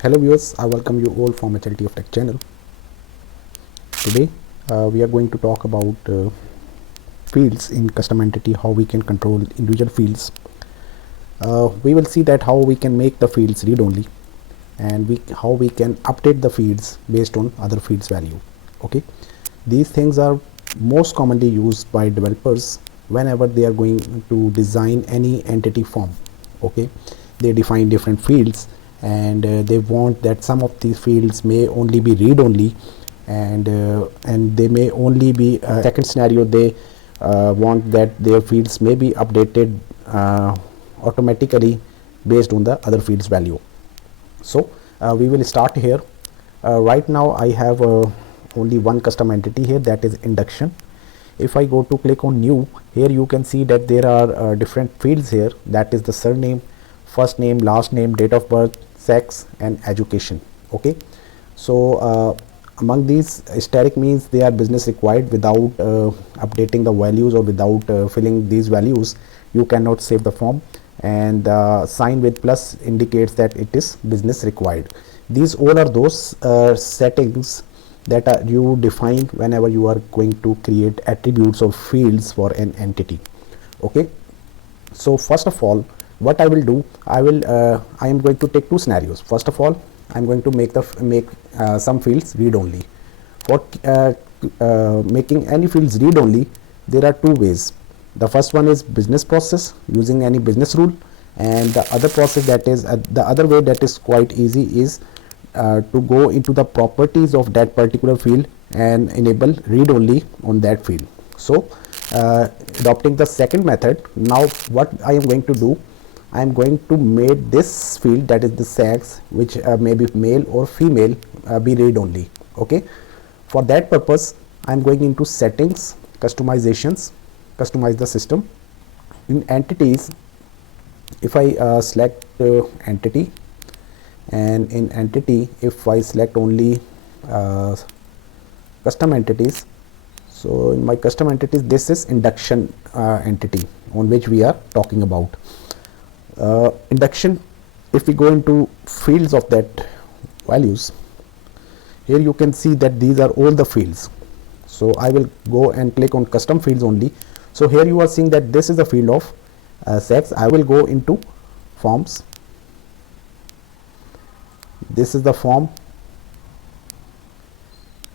Hello viewers, I welcome you all from HLT of Tech channel. Today we are going to talk about fields in custom entity, how we can control individual fields. We will see that how we can make the fields read only, and how we can update the fields based on other fields value. Okay, these things are most commonly used by developers whenever they are going to design any entity form. Okay, they define different fields, and they want that some of these fields may only be read only, and they may only be second scenario, they want that their fields may be updated automatically based on the other fields value. So we will start here. Right now I have only one custom entity here, that is induction. If I go to click on new, here you can see that there are different fields here, that is the surname, first name, last name, date of birth, sex and education. Okay, so among these, asterisk means they are business required. Without updating the values or without filling these values, you cannot save the form, and sign with plus indicates that it is business required. These all are those settings that you define whenever you are going to create attributes or fields for an entity. Okay, so first of all, what I will do, I am going to take two scenarios. First of all, I am going to make some fields read only. For making any fields read only, there are two ways. The first one is business process, using any business rule, and the other process, that is the other way that is quite easy, is to go into the properties of that particular field and enable read only on that field. So adopting the second method, now what I am going to do, I am going to make this field, that is the sex, which may be male or female, be read only. Okay, for that purpose I am going into settings, customizations, customize the system. In entities, if I select entity, and in entity, if I select only custom entities, so in my custom entities, this is induction entity on which we are talking about. Induction, if we go into fields of that values, here you can see that these are all the fields. So I will go and click on custom fields only. So here you are seeing that this is the field of sex. I will go into forms. This is the form,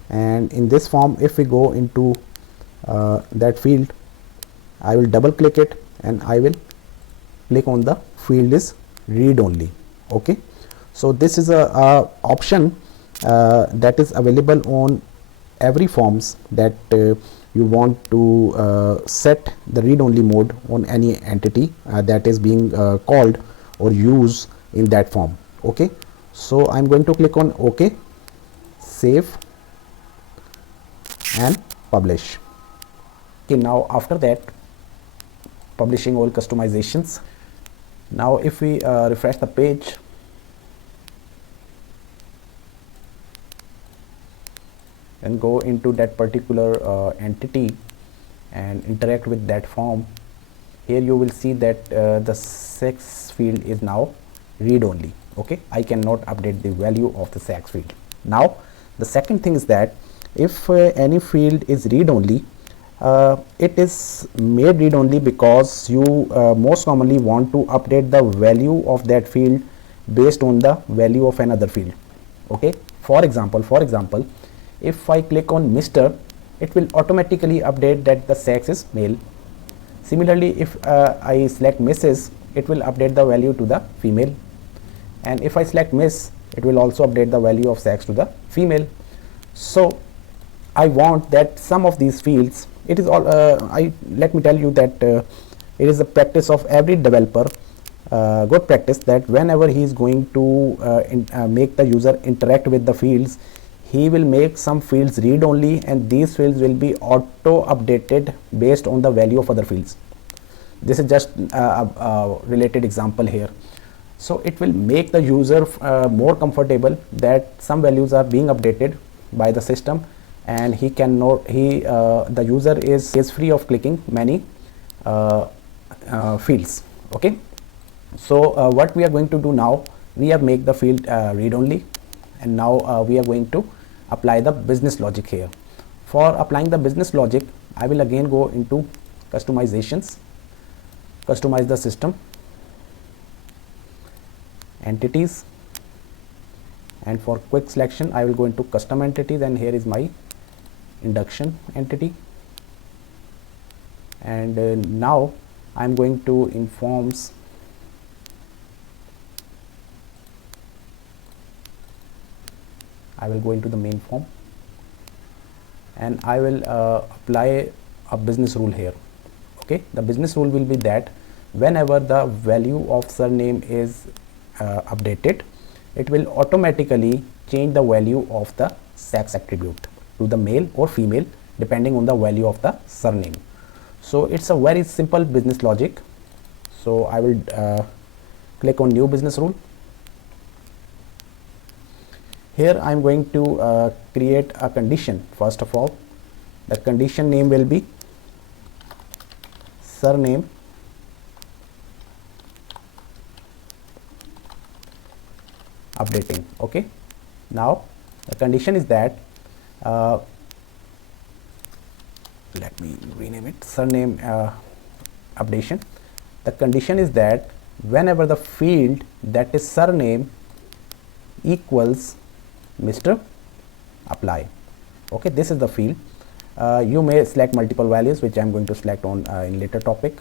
and in this form, if we go into that field, I will double click it and I will click on the field is read only. Okay, so this is a option that is available on every forms that you want to set the read only mode on any entity that is being called or used in that form. Okay, so I'm going to click on OK, save and publish. Okay, now after that, publishing all customizations. Now if we refresh the page, and go into that particular entity and interact with that form, here you will see that the sex field is now read only. Okay, I cannot update the value of the sex field. Now the second thing is that if any field is read only, it is made read only because you most commonly want to update the value of that field based on the value of another field. Okay, for example, if I click on Mr., it will automatically update that the sex is male. Similarly, if I select Mrs., it will update the value to the female, and if I select Miss, it will also update the value of sex to the female. So I want that some of these fields, it is all let me tell you that it is a practice of every developer, good practice, that whenever he is going to make the user interact with the fields, he will make some fields read only, and these fields will be auto updated based on the value of other fields. This is just a related example here. So it will make the user more comfortable that some values are being updated by the system, and he cannot, the user is free of clicking many fields. Okay, so what we are going to do now, we have made the field read only, and now we are going to apply the business logic here. For applying the business logic, I will again go into customizations, customize the system, entities, and for quick selection I will go into custom entities, and here is my induction entity. And now I am going to informs I will go into the main form, and I will apply a business rule here. Okay, the business rule will be that whenever the value of surname is updated, it will automatically change the value of the sex attribute to the male or female depending on the value of the surname. So it's a very simple business logic. So I will click on new business rule. Here I am going to create a condition. First of all, the condition name will be surname updating. Okay, now the condition is that let me rename it surname updation. The condition is that whenever the field that is surname equals Mr. apply. Okay, this is the field. You may select multiple values, which I am going to select on in later topic,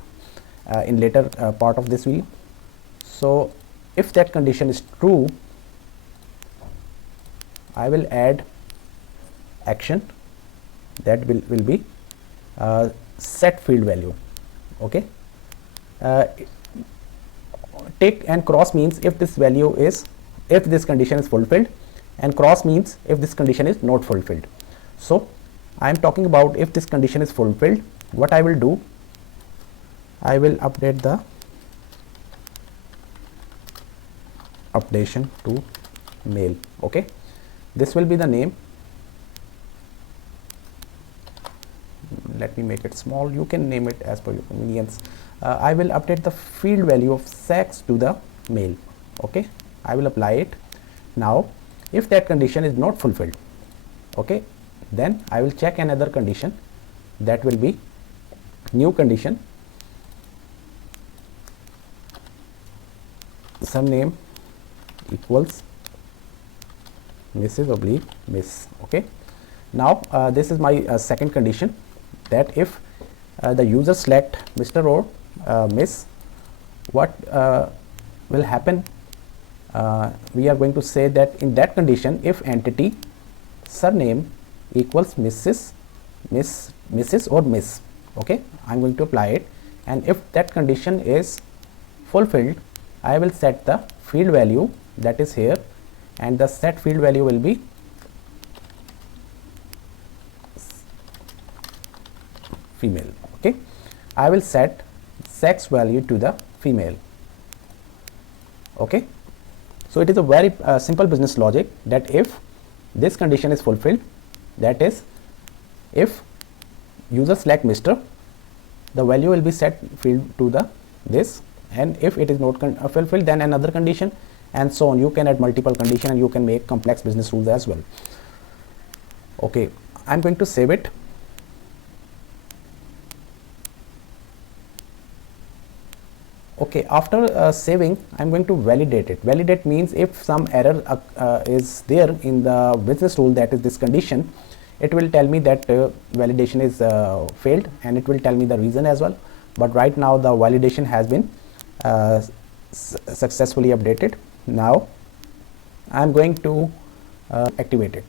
in later part of this video. So if that condition is true, I will add action that will be set field value. Okay, tick and cross means if this value is, if this condition is fulfilled, and cross means if this condition is not fulfilled. So I am talking about if this condition is fulfilled, what I will do, I will update the updation to male. Okay, this will be the name. Let me make it small. You can name it as per your convenience. I will update the field value of sex to the male. Okay, I will apply it. Now if that condition is not fulfilled, okay, then I will check another condition, that will be new condition surname equals Mrs. oblique Miss. Okay, now this is my second condition, that if the user select Mr. or Miss, what will happen, we are going to say that in that condition, if entity surname equals Mrs., Mrs. or Miss, okay, I am going to apply it, and if that condition is fulfilled, I will set the field value that is here, and the set field value will be female. Okay, I will set sex value to the female. Okay, so it is a very simple business logic, that if this condition is fulfilled, that is if user select Mr., the value will be set field to the this, and if it is not fulfilled, then another condition, and so on. You can add multiple condition and you can make complex business rules as well. Okay, I am going to save it. Okay, after saving, I am going to validate it. Validate means if some error is there in the business rule, that is this condition, it will tell me that validation is failed, and it will tell me the reason as well. But right now the validation has been successfully updated. Now I am going to activate it.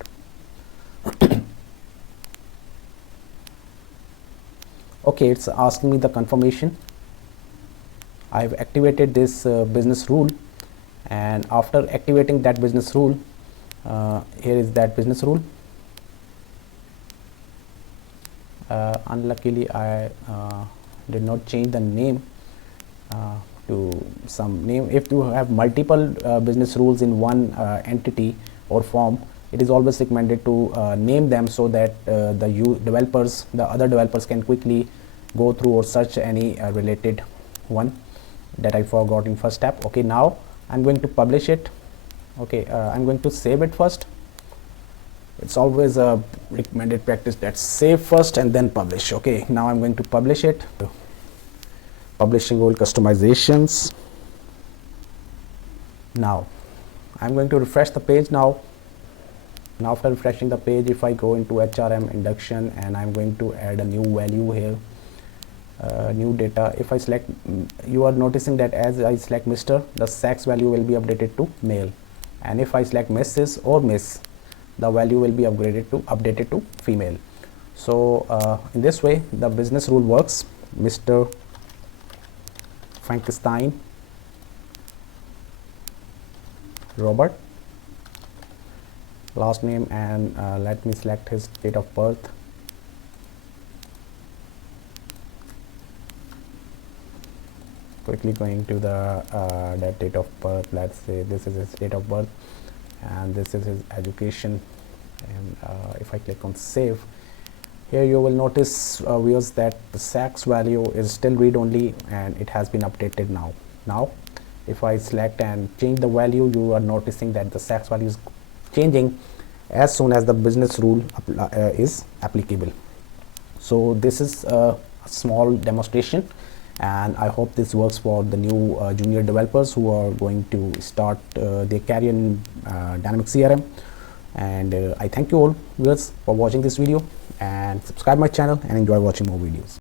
Okay, it's asking me the confirmation. I've activated this business rule, and after activating that business rule, here is that business rule. Unluckily, I did not change the name to some name. If you have multiple business rules in one entity or form, it is always recommended to name them, so that the other developers can quickly go through or search any related one that I forgot in first step. Okay, now I'm going to publish it. Okay, I'm going to save it first. It's always a recommended practice that save first and then publish. Okay, now I'm going to publish it. Publishing all customizations. Now I'm going to refresh the page now. Now after refreshing the page, if I go into HRM induction and I'm going to add a new value here, new data, if I select, you are noticing that as I select Mr., the sex value will be updated to male, and if I select Mrs. or Miss, the value will be updated to female. So in this way the business rule works. Mr. Frankenstein Robert, last name, and let me select his date of birth. Quickly going to the that date of birth. Let's say this is his date of birth and this is his education, and if I click on save, here you will notice viewers that the sex value is still read only and it has been updated now. If I select and change the value, you are noticing that the sex value is changing as soon as the business rule is applicable. So this is a small demonstration, and I hope this works for the new junior developers who are going to start their career in Dynamics CRM. And I thank you all viewers for watching this video, and subscribe my channel and enjoy watching more videos.